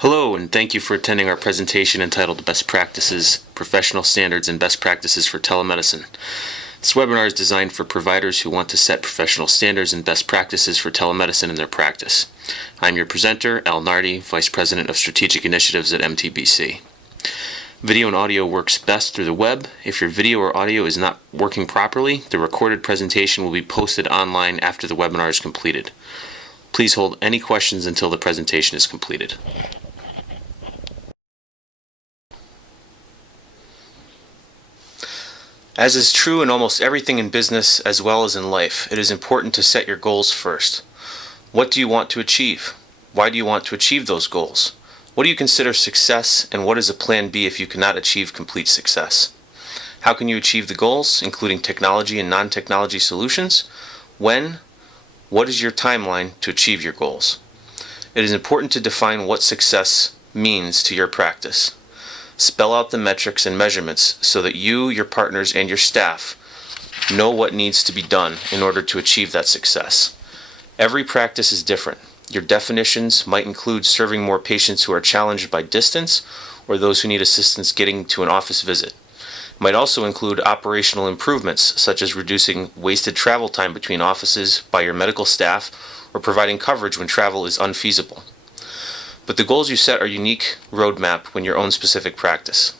Hello, and thank you for attending our presentation entitled Best Practices, Professional Standards, and Best Practices for Telemedicine. This webinar is designed for providers who want to set professional standards and best practices for telemedicine in their practice. I'm your presenter, Nardi, Vice President of Strategic Initiatives at MTBC. Video and audio works best through the web. If your video or audio is not working properly, the recorded presentation will be posted online after the webinar is completed. Please hold any questions until the presentation is completed. As is true in almost everything in business as well as in life, it is important to set your goals first. What do you want to achieve? Why do you want to achieve those goals? What do you consider success, and what is a plan B if you cannot achieve complete success? How can you achieve the goals, including technology and non-technology solutions? When? What is your timeline to achieve your goals? It is important to define what success means to your practice. Spell out the metrics and measurements so that you, your partners, and your staff know what needs to be done in order to achieve that success. Every practice is different. Your definitions might include serving more patients who are challenged by distance or those who need assistance getting to an office visit. It might also include operational improvements such as reducing wasted travel time between offices by your medical staff or providing coverage when travel is unfeasible. But the goals you set are a unique roadmap when your own specific practice.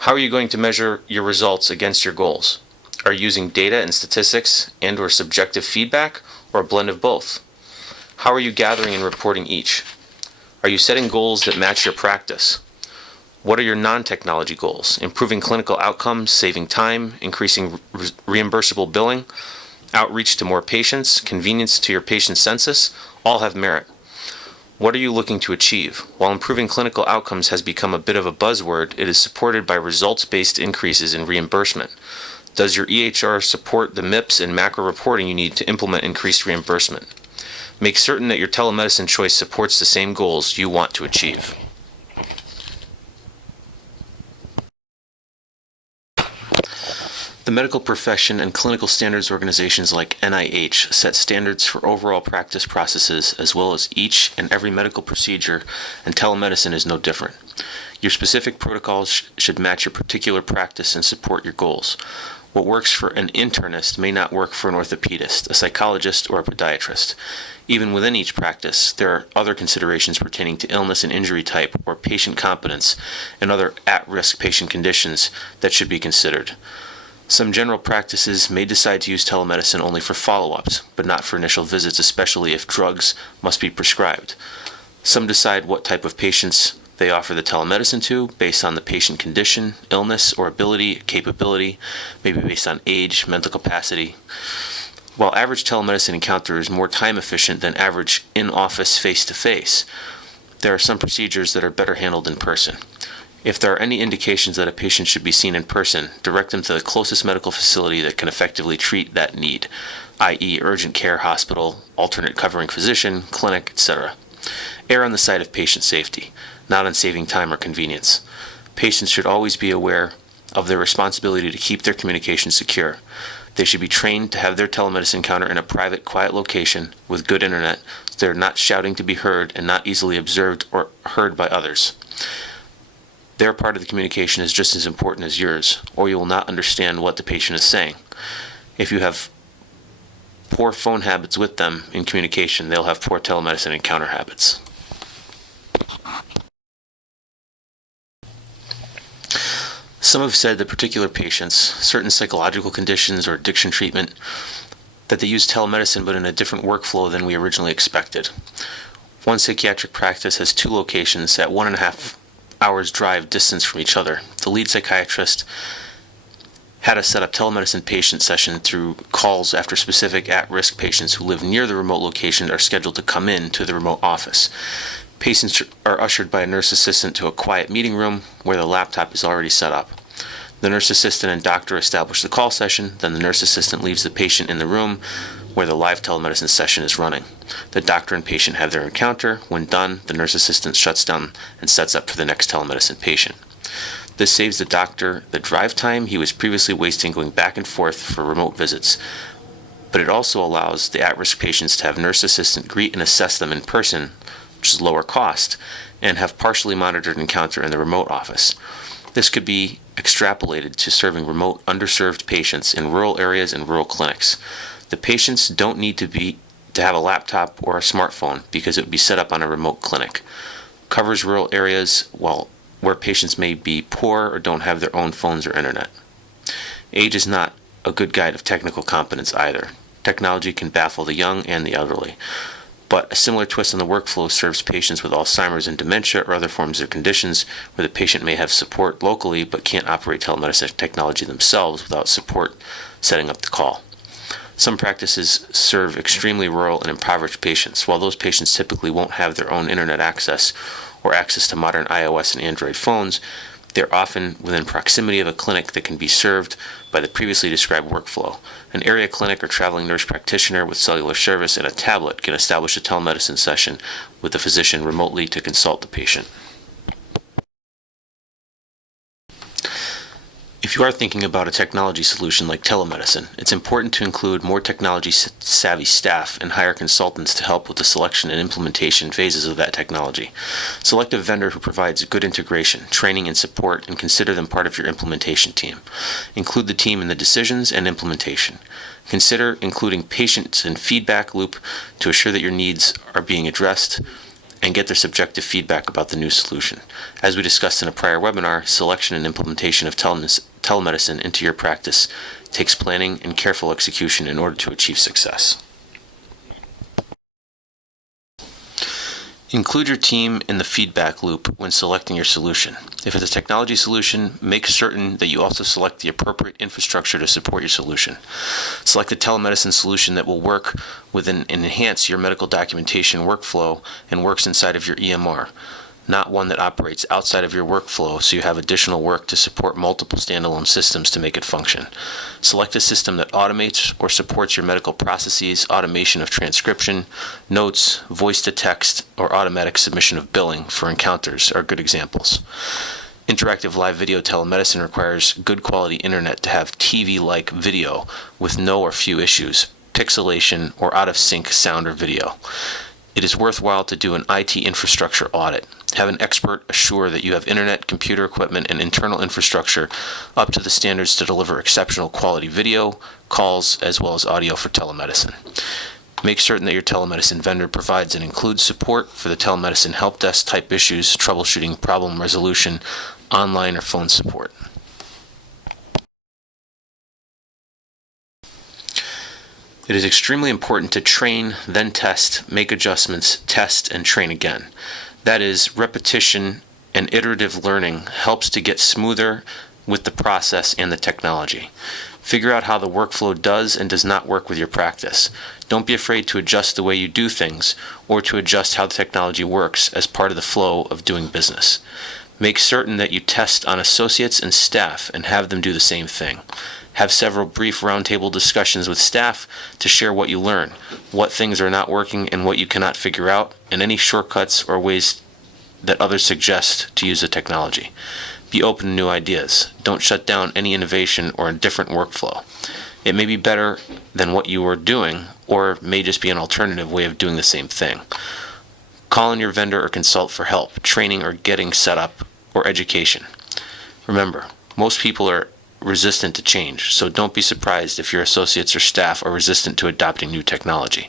How are you going to measure your results against your goals? Are you using data and statistics and/or subjective feedback, or a blend of both? How are you gathering and reporting each? Are you setting goals that match your practice? What are your non-technology goals? Improving clinical outcomes, saving time, increasing reimbursable billing, outreach to more patients, convenience to your patient census, all have merit. What are you looking to achieve? While improving clinical outcomes has become a bit of a buzzword, it is supported by results-based increases in reimbursement. Does your EHR support the MIPS and macro reporting you need to implement increased reimbursement? Make certain that your telemedicine choice supports the same goals you want to achieve. The medical profession and clinical standards organizations like NIH set standards for overall practice processes as well as each and every medical procedure, and telemedicine is no different. Your specific protocols should match your particular practice and support your goals. What works for an internist may not work for an orthopedist, a psychologist, or a podiatrist. Even within each practice, there are other considerations pertaining to illness and injury type or patient competence and other at-risk patient conditions that should be considered. Some general practices may decide to use telemedicine only for follow-ups, but not for initial visits, especially if drugs must be prescribed. Some decide what type of patients they offer the telemedicine to based on the patient condition, illness, or capability, maybe based on age, mental capacity. While average telemedicine encounter is more time efficient than average in-office face-to-face, there are some procedures that are better handled in person. If there are any indications that a patient should be seen in person, direct them to the closest medical facility that can effectively treat that need, i.e. urgent care hospital, alternate covering physician, clinic, etc. Err on the side of patient safety, not on saving time or convenience. Patients should always be aware of their responsibility to keep their communication secure. They should be trained to have their telemedicine encounter in a private, quiet location with good internet, so they're not shouting to be heard and not easily observed or heard by others. Their part of the communication is just as important as yours, or you will not understand what the patient is saying. If you have poor phone habits with them in communication, they'll have poor telemedicine encounter habits. Some have said that particular patients, certain psychological conditions or addiction treatment, that they use telemedicine but in a different workflow than we originally expected. One psychiatric practice has 2 locations at 1.5 hours drive distance from each other. The lead psychiatrist had us set up telemedicine patient session through calls after specific at-risk patients who live near the remote location are scheduled to come in to the remote office. Patients are ushered by a nurse assistant to a quiet meeting room where the laptop is already set up. The nurse assistant and doctor establish the call session, then the nurse assistant leaves the patient in the room where the live telemedicine session is running. The doctor and patient have their encounter. When done, the nurse assistant shuts down and sets up for the next telemedicine patient. This saves the doctor the drive time he was previously wasting going back and forth for remote visits. But it also allows the at-risk patients to have nurse assistant greet and assess them in person which is lower cost, and have partially monitored encounter in the remote office. This could be extrapolated to serving remote, underserved patients in rural areas and rural clinics. The patients don't need to have a laptop or a smartphone because it would be set up on a remote clinic. Covers rural areas where patients may be poor or don't have their own phones or internet. Age is not a good guide of technical competence either. Technology can baffle the young and the elderly. But a similar twist on the workflow serves patients with Alzheimer's and dementia or other forms of conditions where the patient may have support locally but can't operate telemedicine technology themselves without support setting up the call. Some practices serve extremely rural and impoverished patients. While those patients typically won't have their own internet access or access to modern iOS and Android phones, they're often within proximity of a clinic that can be served by the previously described workflow. An area clinic or traveling nurse practitioner with cellular service and a tablet can establish a telemedicine session with the physician remotely to consult the patient. If you are thinking about a technology solution like telemedicine, it's important to include more technology-savvy staff and hire consultants to help with the selection and implementation phases of that technology. Select a vendor who provides good integration, training, and support, and consider them part of your implementation team. Include the team in the decisions and implementation. Consider including patients in feedback loop to assure that your needs are being addressed, and get their subjective feedback about the new solution. As we discussed in a prior webinar, selection and implementation of telemedicine into your practice takes planning and careful execution in order to achieve success. Include your team in the feedback loop when selecting your solution. If it's a technology solution, make certain that you also select the appropriate infrastructure to support your solution. Select a telemedicine solution that will work with and enhance your medical documentation workflow and works inside of your EMR, not one that operates outside of your workflow so you have additional work to support multiple standalone systems to make it function. Select a system that automates or supports your medical processes, automation of transcription, notes, voice-to-text, or automatic submission of billing for encounters are good examples. Interactive live video telemedicine requires good quality internet to have TV-like video with no or few issues, pixelation, or out-of-sync sound or video. It is worthwhile to do an IT infrastructure audit. Have an expert assure that you have internet, computer equipment, and internal infrastructure up to the standards to deliver exceptional quality video, calls, as well as audio for telemedicine. Make certain that your telemedicine vendor provides and includes support for the telemedicine help desk type issues, troubleshooting, problem resolution, online or phone support. It is extremely important to train, then test, make adjustments, test, and train again. That is, repetition and iterative learning helps to get smoother with the process and the technology. Figure out how the workflow does and does not work with your practice. Don't be afraid to adjust the way you do things or to adjust how the technology works as part of the flow of doing business. Make certain that you test on associates and staff and have them do the same thing. Have several brief roundtable discussions with staff to share what you learn, what things are not working and what you cannot figure out, and any shortcuts or ways that others suggest to use the technology. Be open to new ideas. Don't shut down any innovation or a different workflow. It may be better than what you are doing, or may just be an alternative way of doing the same thing. Call in your vendor or consult for help, training, or getting set up, or education. Remember, most people are resistant to change, so don't be surprised if your associates or staff are resistant to adopting new technology.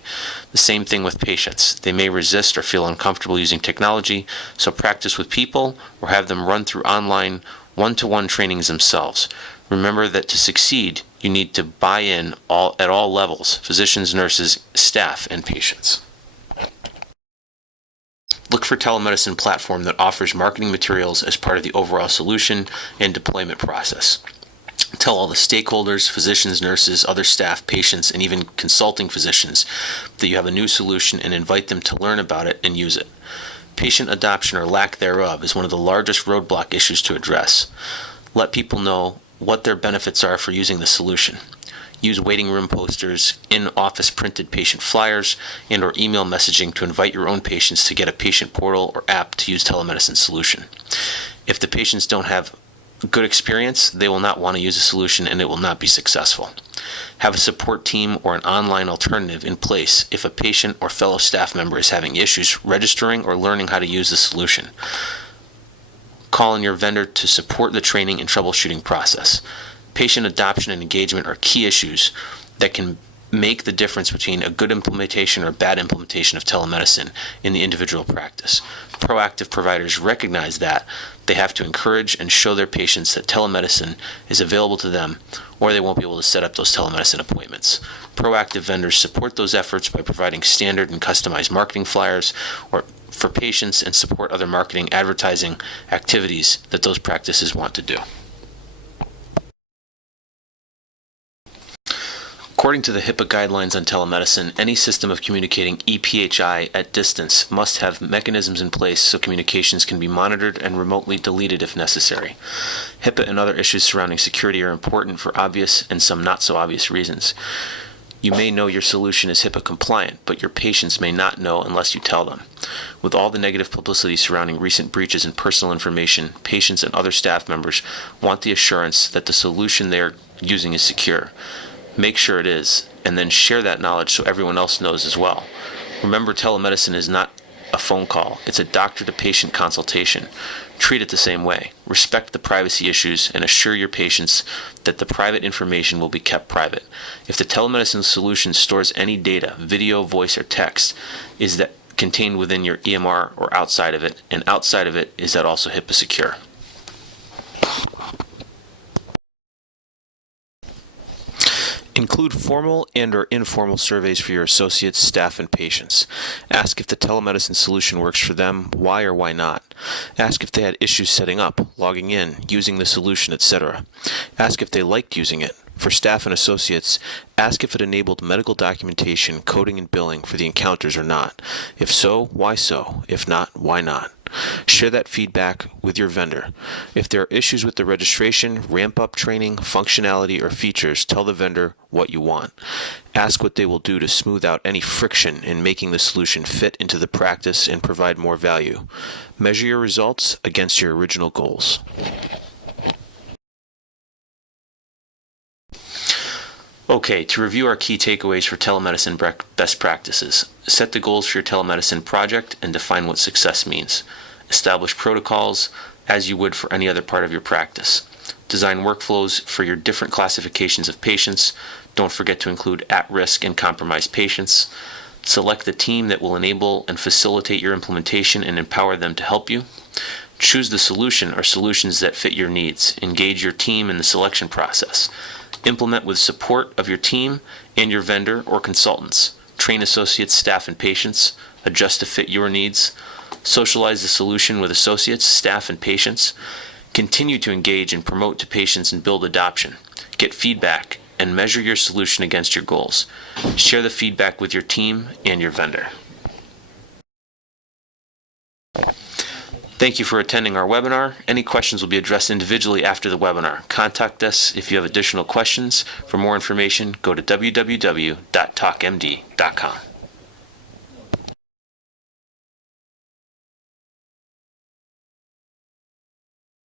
The same thing with patients. They may resist or feel uncomfortable using technology, so practice with people or have them run through online one-to-one trainings themselves. Remember that to succeed, you need to buy in at all levels: physicians, nurses, staff, and patients. Look for a telemedicine platform that offers marketing materials as part of the overall solution and deployment process. Tell all the stakeholders, physicians, nurses, other staff, patients, and even consulting physicians that you have a new solution and invite them to learn about it and use it. Patient adoption or lack thereof is one of the largest roadblock issues to address. Let people know what their benefits are for using the solution. Use waiting room posters, in-office printed patient flyers, and or email messaging to invite your own patients to get a patient portal or app to use telemedicine solution. If the patients don't have good experience, they will not want to use a solution and it will not be successful. Have a support team or an online alternative in place if a patient or fellow staff member is having issues registering or learning how to use the solution. Call on your vendor to support the training and troubleshooting process. Patient adoption and engagement are key issues that can make the difference between a good implementation or bad implementation of telemedicine in the individual practice. Proactive providers recognize that they have to encourage and show their patients that telemedicine is available to them, or they won't be able to set up those telemedicine appointments. Proactive vendors support those efforts by providing standard and customized marketing flyers or for patients and support other marketing advertising activities that those practices want to do. According to the HIPAA guidelines on telemedicine, any system of communicating EPHI at distance must have mechanisms in place so communications can be monitored and remotely deleted if necessary. HIPAA and other issues surrounding security are important for obvious and some not so obvious reasons. You may know your solution is HIPAA compliant, but your patients may not know unless you tell them. With all the negative publicity surrounding recent breaches in personal information, patients and other staff members want the assurance that the solution they are using is secure. Make sure it is, and then share that knowledge so everyone else knows as well. Remember, telemedicine is not a phone call. It's a doctor-to-patient consultation. Treat it the same way. Respect the privacy issues and assure your patients that the private information will be kept private. If the telemedicine solution stores any data, video, voice, or text, is that contained within your EMR or outside of it? And outside of it, is that also HIPAA secure? Include formal and/or informal surveys for your associates, staff, and patients. Ask if the telemedicine solution works for them, why or why not. Ask if they had issues setting up, logging in, using the solution, etc. Ask if they liked using it. For staff and associates, ask if it enabled medical documentation, coding, and billing for the encounters or not. If so, why so? If not, why not? Share that feedback with your vendor. If there are issues with the registration, ramp-up training, functionality, or features, tell the vendor what you want. Ask what they will do to smooth out any friction in making the solution fit into the practice and provide more value. Measure your results against your original goals. Okay, to review our key takeaways for telemedicine best practices. Set the goals for your telemedicine project and define what success means. Establish protocols as you would for any other part of your practice. Design workflows for your different classifications of patients. Don't forget to include at-risk and compromised patients. Select the team that will enable and facilitate your implementation and empower them to help you. Choose the solution or solutions that fit your needs. Engage your team in the selection process. Implement with support of your team and your vendor or consultants. Train associates, staff, and patients. Adjust to fit your needs. Socialize the solution with associates, staff, and patients. Continue to engage and promote to patients and build adoption. Get feedback and measure your solution against your goals. Share the feedback with your team and your vendor. Thank you for attending our webinar. Any questions will be addressed individually after the webinar. Contact us if you have additional questions. For more information, go to www.talkmd.com.